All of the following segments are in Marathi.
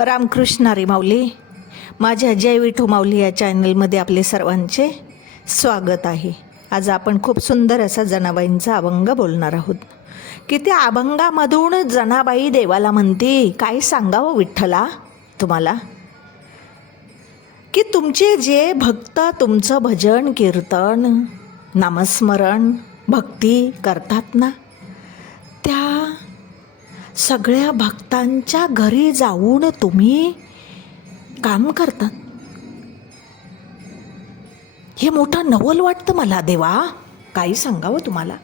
रामकृष्णारी माऊली माझ्या जय विठू माऊली या चॅनलमध्ये आपले सर्वांचे स्वागत आहे. आज आपण खूप सुंदर असा जनाबाईंचा अभंग बोलणार आहोत. की त्या अभंगामधून जनाबाई देवाला म्हणते काय सांगावं विठ्ठला तुम्हाला? की तुमचे जे भक्त तुमचं भजन कीर्तन नामस्मरण भक्ती करतात ना त्या सगळ्या भक्तांच्या घरी जाऊन तुम्ही काम करतात. हे मोठं नवल वाटतं मला देवा. काही सांगावं तुम्हाला?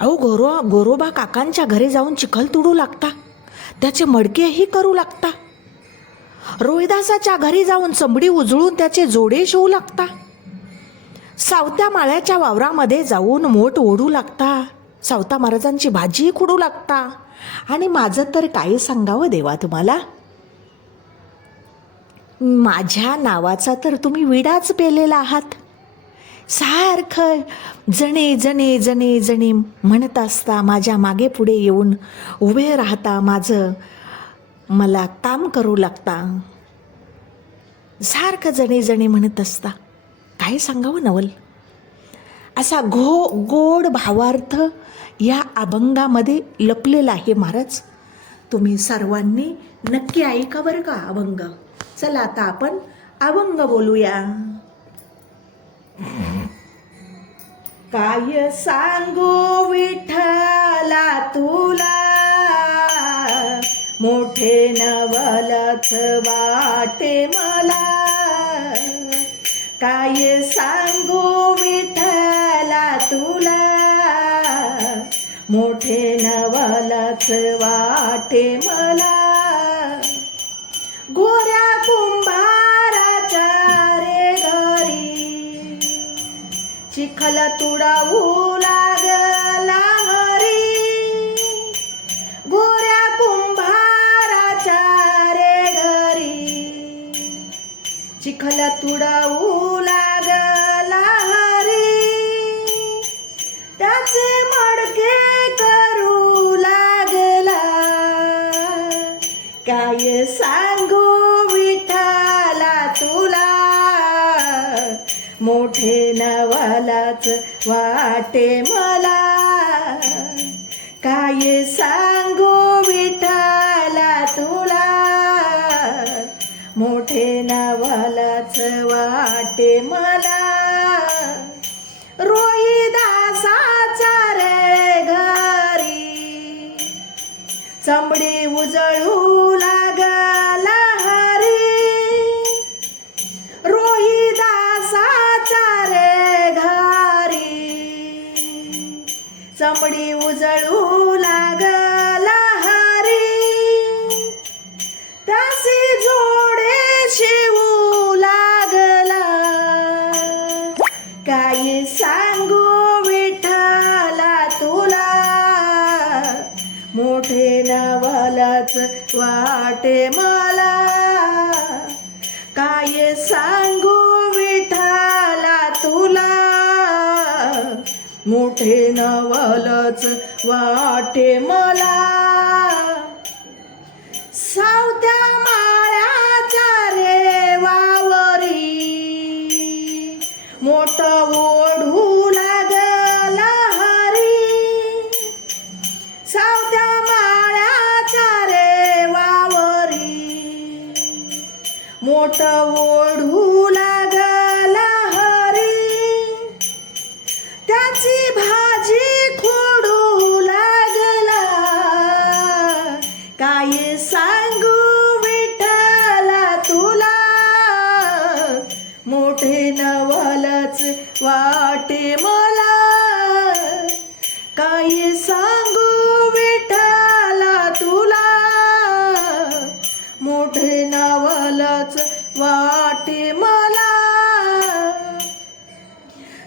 अहो गोरो गोरोबा काकांच्या घरी जाऊन चिखल तुडू लागता. त्याचे मडकेही करू लागता. रोहिदासाच्या घरी जाऊन चंबडी उजळून त्याचे जोडे शिवू लागता. सावत्या माळ्याच्या वावरामध्ये जाऊन मोठ ओढू लागता. सावता महाराजांची भाजीही खुडू लागता. आणि माझं तर काय सांगावं देवा तुम्हाला? माझ्या नावाचा तर तुम्ही विडाच पेलेला आहात. सारखं जणे जणे जणे जणे म्हणत असता माझ्या मागे पुढे येऊन उभे राहता माझं. मला काम करू लागता. सारखं जणे जणे म्हणत असता. काय सांगावं नवल? असा घो गोड भावार्थ या अभंगामध्ये लपलेला आहे महाराज. तुम्ही सर्वांनी नक्की ऐका बरं का अभंग. चला आता आपण अभंग बोलूया. काय सांगू विठ्ठला तुला? मोठे नवलच वाटे मला. काय सांगू विठ मोठे नवलच वाटे मला. गोऱ्या कुंभाराच्या रे घरी. चिखल तुडावू लागला हरी गोऱ्या कुंभाराच्या रे घरी. चिखल तुडावू लागला हरी त्याचे काय सांगू विठाला तुला? मोठे नवालाच वाटे मला. काय सांगू विठाला तुला? मोठे नवालाच वाटे मला. रोहिदासाचा रे घरी. चमडी उजळू काय सांगू विठाला तुला मोठे नवलच वाटे मला. काय सांगू विठाला तुला मोठे नवलच वाटे मला.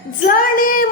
जणी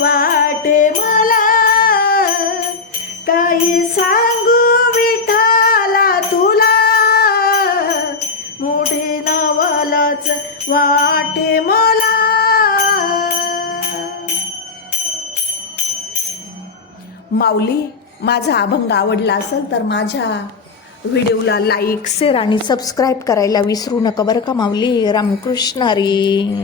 वाटे मला. काही सांगू विठाला तुला. मोठे नावालाच वाटे मला. माऊली माझा अभंग आवडला असेल तर माझ्या व्हिडिओला लाईक शेअर आणि सबस्क्राईब करायला विसरू नका बरं का माऊली? रामकृष्ण हरी